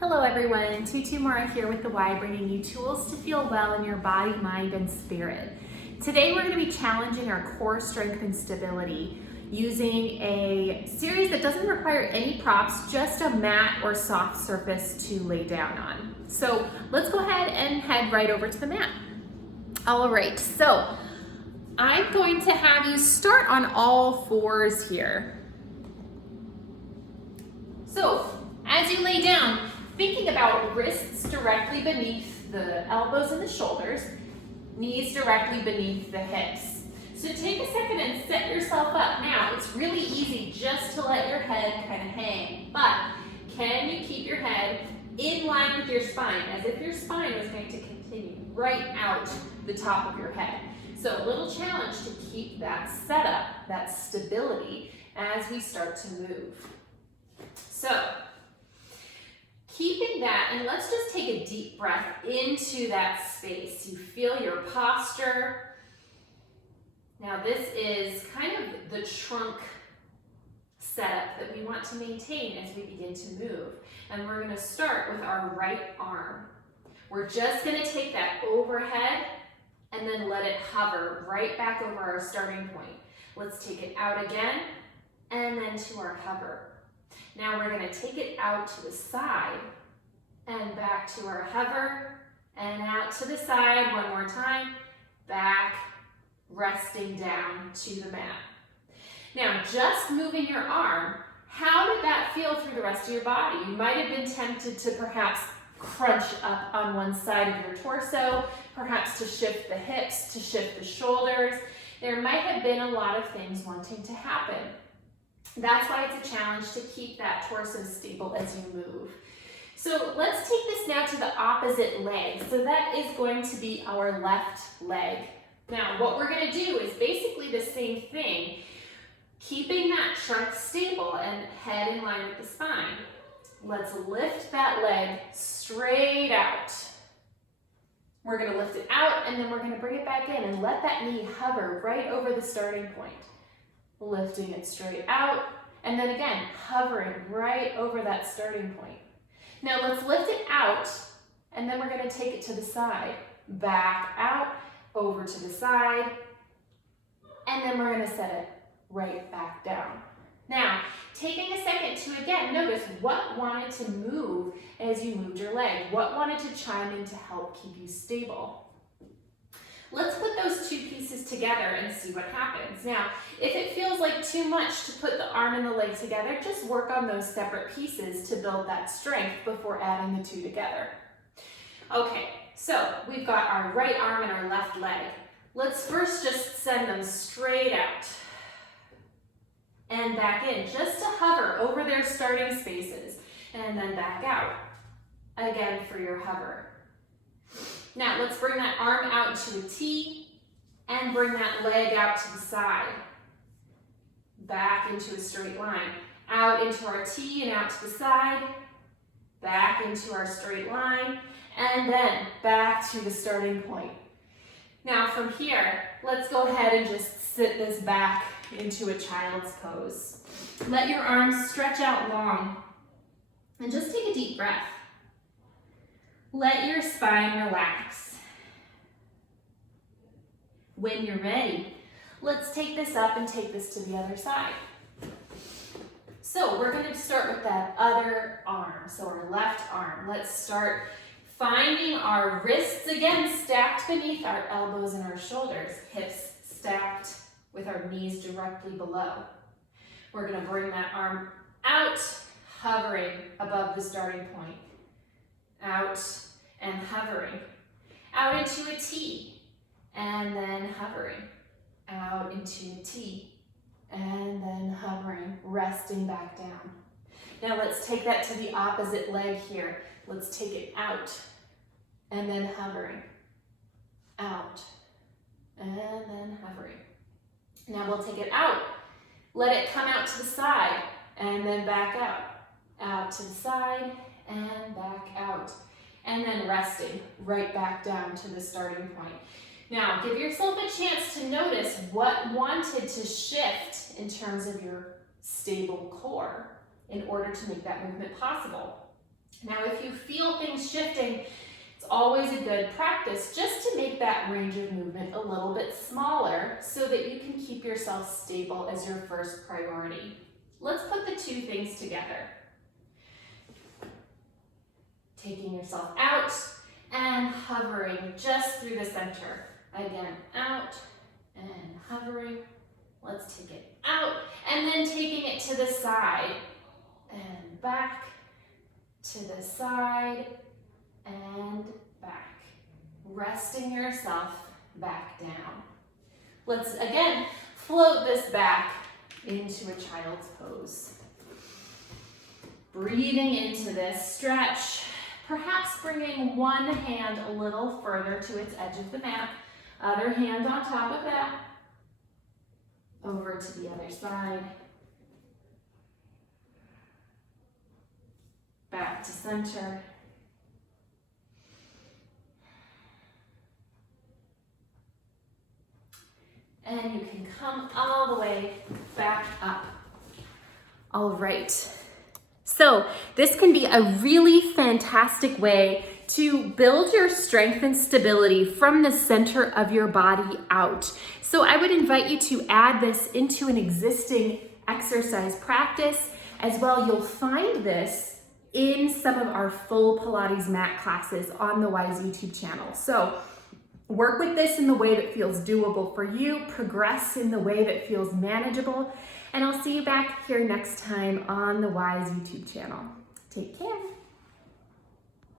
Hello everyone, Tutu Mara here with the Y, bringing you tools to feel well in your body, mind, and spirit. Today we're going to be challenging our core strength and stability using a series that doesn't require any props, just a mat or soft surface to lay down on. So let's go ahead and head right over to the mat. All right, so I'm going to have you start on all fours here. So as you lay down, thinking about wrists directly beneath the elbows and the shoulders, knees directly beneath the hips. So take a second and set yourself up. Now, it's really easy just to let your head kind of hang, but can you keep your head in line with your spine, as if your spine was going to continue right out the top of your head? So a little challenge to keep that setup, that stability, as we start to move. So, keeping that, and let's just take a deep breath into that space. You feel your posture. Now this is kind of the trunk setup that we want to maintain as we begin to move. And we're going to start with our right arm. We're just going to take that overhead and then let it hover right back over our starting point. Let's take it out again and then to our hover. Now we're going to take it out to the side and back to our hover and out to the side one more time, back, resting down to the mat. Now just moving your arm, how did that feel through the rest of your body? You might have been tempted to perhaps crunch up on one side of your torso, perhaps to shift the hips, to shift the shoulders. There might have been a lot of things wanting to happen. That's why it's a challenge to keep that torso stable as you move. So let's take this now to the opposite leg. So that is going to be our left leg. Now what we're going to do is basically the same thing, keeping that trunk stable and head in line with the spine. Let's lift that leg straight out. We're going to lift it out and then we're going to bring it back in and let that knee hover right over the starting point. Lifting it straight out, and then again, hovering right over that starting point. Now let's lift it out, and then we're going to take it to the side. Back out, over to the side, and then we're going to set it right back down. Now, taking a second to again notice what wanted to move as you moved your leg. What wanted to chime in to help keep you stable. Let's put those two pieces together and see what happens. Now, if it feels like too much to put the arm and the leg together, just work on those separate pieces to build that strength before adding the two together. Okay, so we've got our right arm and our left leg. Let's first just send them straight out and back in, just to hover over their starting spaces, and then back out, again for your hover. Now let's bring that arm out to a T and bring that leg out to the side. Back into a straight line. Out into our T and out to the side. Back into our straight line. And then back to the starting point. Now from here, let's go ahead and just sit this back into a child's pose. Let your arms stretch out long. And just take a deep breath. Let your spine relax. When you're ready, let's take this up and take this to the other side. So we're going to start with that other arm, so our left arm. Let's start finding our wrists again stacked beneath our elbows and our shoulders, hips stacked with our knees directly below. We're going to bring that arm out, hovering above the starting point. Out and hovering, out into a T, and then hovering, out into a T, and then hovering, resting back down. Now let's take that to the opposite leg here. Let's take it out, and then hovering, out, and then hovering. Now we'll take it out, let it come out to the side, and then back out to the side, and back out, and then resting right back down to the starting point. Now, give yourself a chance to notice what wanted to shift in terms of your stable core in order to make that movement possible. Now, if you feel things shifting, it's always a good practice just to make that range of movement a little bit smaller so that you can keep yourself stable as your first priority. Let's put the two things together. Taking yourself out and hovering just through the center. Again, out and hovering. Let's take it out and then taking it to the side and back, to the side and back. Resting yourself back down. Let's again float this back into a child's pose. Breathing into this stretch, perhaps bringing one hand a little further to its edge of the mat, other hand on top of that, over to the other side, back to center. And you can come all the way back up. All right. So this can be a really fantastic way to build your strength and stability from the center of your body out. So I would invite you to add this into an existing exercise practice. As well, you'll find this in some of our full Pilates mat classes on the Wise YouTube channel. So work with this in the way that feels doable for you, progress in the way that feels manageable, and I'll see you back here next time on the Wise YouTube channel. Take care.